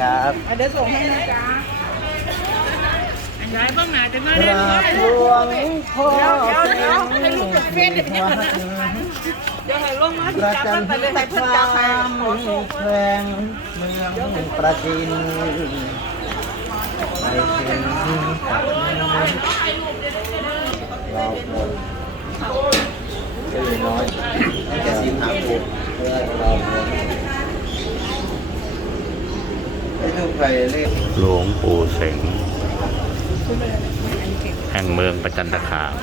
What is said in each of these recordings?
ครับเดี๋ยวส่งให้นะจ๊ะย้ายเบื้องหน้าจะน้อยกได้ราไหมบหลวงพ่อเดี๋ยวเดี๋ยวเสีเดี๋ยยวงให้ลูกจบเฟซเดี๋ยวนี้ก่อนนะเดี๋ยวให้ลงมาประจับจัมันนไปเลยใส่เพื่อนจับให้ขอส่งแขวงเมืองประจินไปเป็นเราหมดชื่อน้อยแค่สิบห้าขวบเพื่อเราหมดไม่ถูกใครเรียก หลวงปู่เสงแห่งเมืองประจันตคาม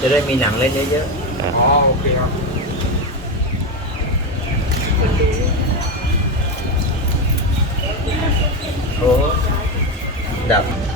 จะได้มีหนังเล่นเยอะอ๋อโอเคครับ ๆโ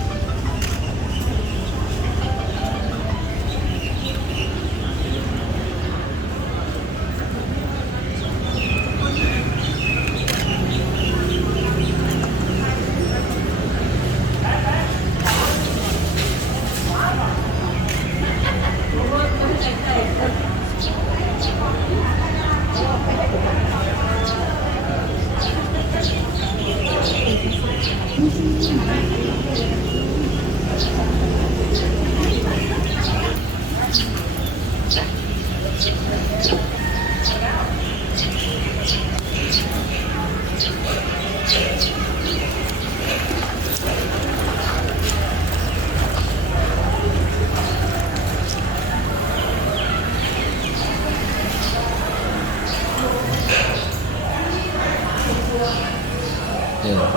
อ้ดับ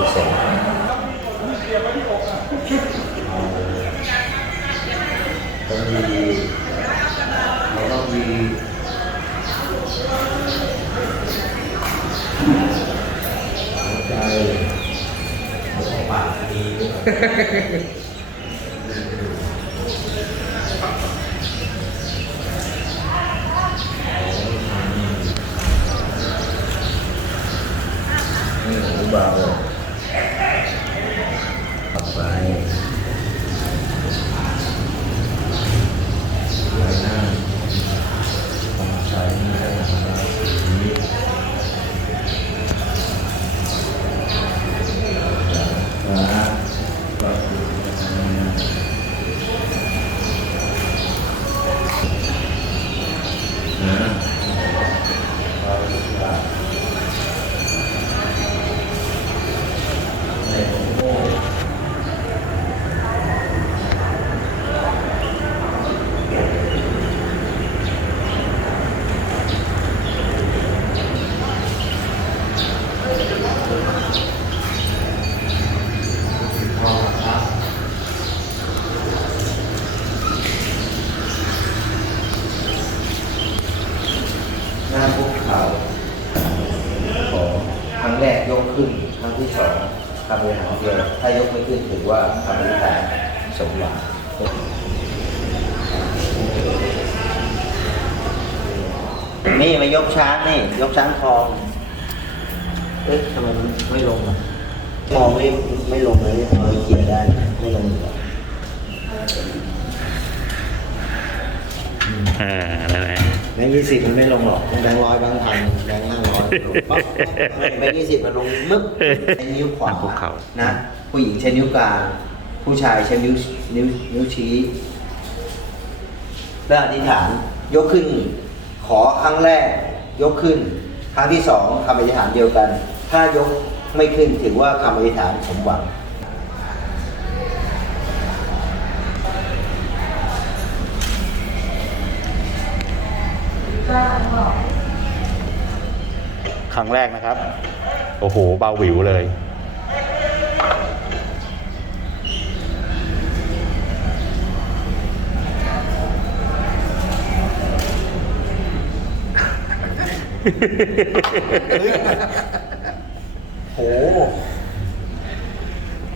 นี่ คือเสร็จต้องมีเราต้องมีหัวใจหัวปากดีนี่หูเบาต่อไปใบหน้าของใช้หน้าของเรานี้ครับก็คือนะเราจะในโอ้ หน้าคุก เข่าขอครั้งแรกยกขึ้น ครั้งที่สองทำบริหารเดียวถ้ายกไม่ขึ้นถือว่าทำบริหารสมหวังนี่มายกช้างนี่ ยกช้างทอง เอ๊ะทำไมมันไม่ลงอะมองไม่ไม่ลงเลยเราเกี่ยได้ไม่ลงเหรออ่านั่นแหละ แบงค์ยี่สิบมันไม่ลงหรอกต้องแบงค์ร้อยแบงค์พันแบงค์ห้าร้อยลงปั๊บแบงค์ยี่สิบมันลงมึ๊บใช้นิ้วขวาทางภูเขานะผู้หญิงใช้นิ้วกลางผู้ชายใช้นิ้วนิ้วนิ้วชี้แล้วอธิษฐานยกขึ้น ขอครั้งแรก ยกขึ้น ครั้งที่สองคำอธิษฐานเดียวกัน ถ้ายกไม่ขึ้นถือว่าคำอธิษฐานสมหวัง ครั้งแรกนะครับ โอ้โห เบาหวิวเลยโอ้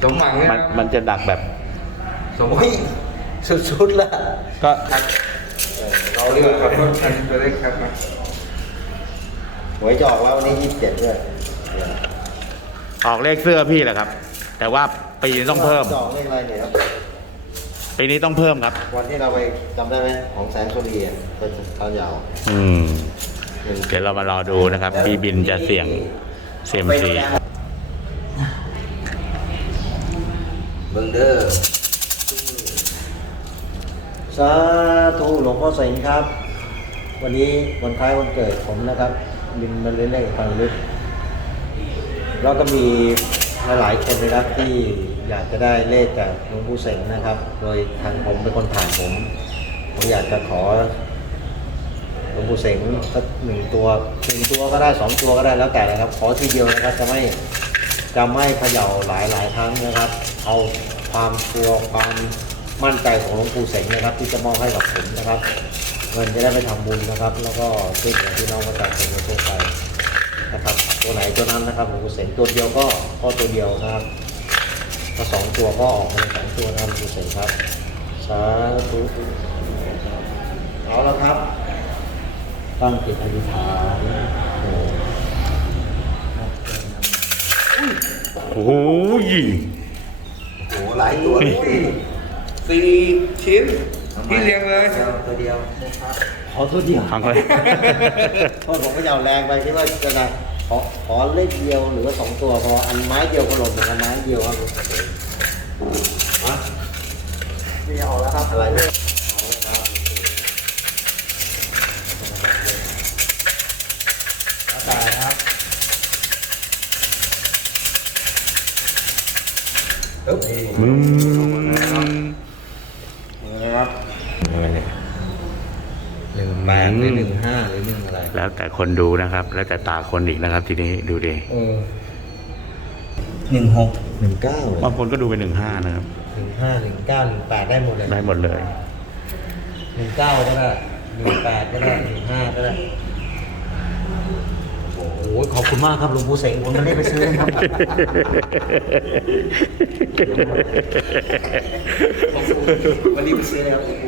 สมหวังเนี่ยมันมันจะดักแบบ สมหวังโหสุดๆละก็เราเรียกว่าขอโทษทันตัวเล็กครับนะ หวยจะออกแล้ววันนี้ยี่สิบเจ็ดด้วยออกเลขเสื้อพี่แหละครับ แต่ว่าปีนี้ต้องเพิ่ม จะออกเลขอะไรเนี่ยครับปีนี้ต้องเพิ่มครับ วันที่เราไปจำได้ไหมของแสงโซลีอะเป็นเท้ายาวอืม หนึ่งเดี๋ยวเรามารอดูนะครับ พี่บินจะเสี่ยงเซียมซี เบิงเดอร์สาธุหลวงพ่อเสงครับ วันนี้วันคล้ายวันเกิดผมนะครับ บินมาเรื่อยๆฟังลึกแล้วก็มีหลายๆคนนะครับที่อยากจะได้เลขจากหลวงปู่เสงนะครับ โดยทางผมเป็นคนถามผมผมอยากจะขอหลวงปู่เสงสักหนึ่งตัวหนึ่งตัวก็ได้สองตัวก็ได้แล้วแต่นะครับ ขอทีเดียวนะครับจะไม่จะไม่เขย่าหลายหลายๆครั้งนะครับ เอาความตัวความมั่นใจของหลวงปู่เสงนะครับ ที่จะมอบให้กับผมนะครับ เงินจะได้ไปทำบุญนะครับ แล้วก็ช่วยเหลือพี่น้องประชาชนทั่วไปนะครับ ตัวไหนตัวนั้นนะครับหลวงปู่เสงตัวเดียวก็ก็ตัวเดียวนะครับถ้าสองตัวก็ออกมาเป็นสองตัวนะครับหลวงปู่เสงครับสาธุเอาแล้วครับ ตั้งจิตอธิษฐานโอ้โอ้โหยิงโอ้โหหลายตัวเลยพี่สี่ชิ้น พี่เรียงเลย ตัวเดียวขอตัวเดียวครั้งแรกเพราะผมก็จะเอาแรงไปที่ว่าจะนะขอขอเลขเดียวหรือว่าสองตัวพออันไม้เดียวก็หล่นเหมือนกันไม้เดียวครับฮะนี่เอาแล้วครับอะไรเนี่ยเอาแล้วครับแล้วแต่นะครับปึ๊บอืมนะครับห นึ่งแปดหรือหนึ่งห้าหรือหนึ่งอะไร แล้วแต่คนดูนะครับ แล้วแต่ตาคนอีกนะครับ ทีนี้ดูดิเออหนึ่งหกหนึ่งเก้าบางคนก็ดูเป็นหนึ่งห้านะครับหนึ่งห้าหนึ่งเก้าหนึ่งแปดได้หมดเลยได้หมดเลยหนึ่งเก้าก็ได้หนึ่งแปดก็ได้หนึ่งห้าก็ได้โอ้โหขอบคุณมากครับหลวงปู่เสงผมจะได้ไปซื้อนะครับวันนี้ไปซื้อแล้วโอ้โห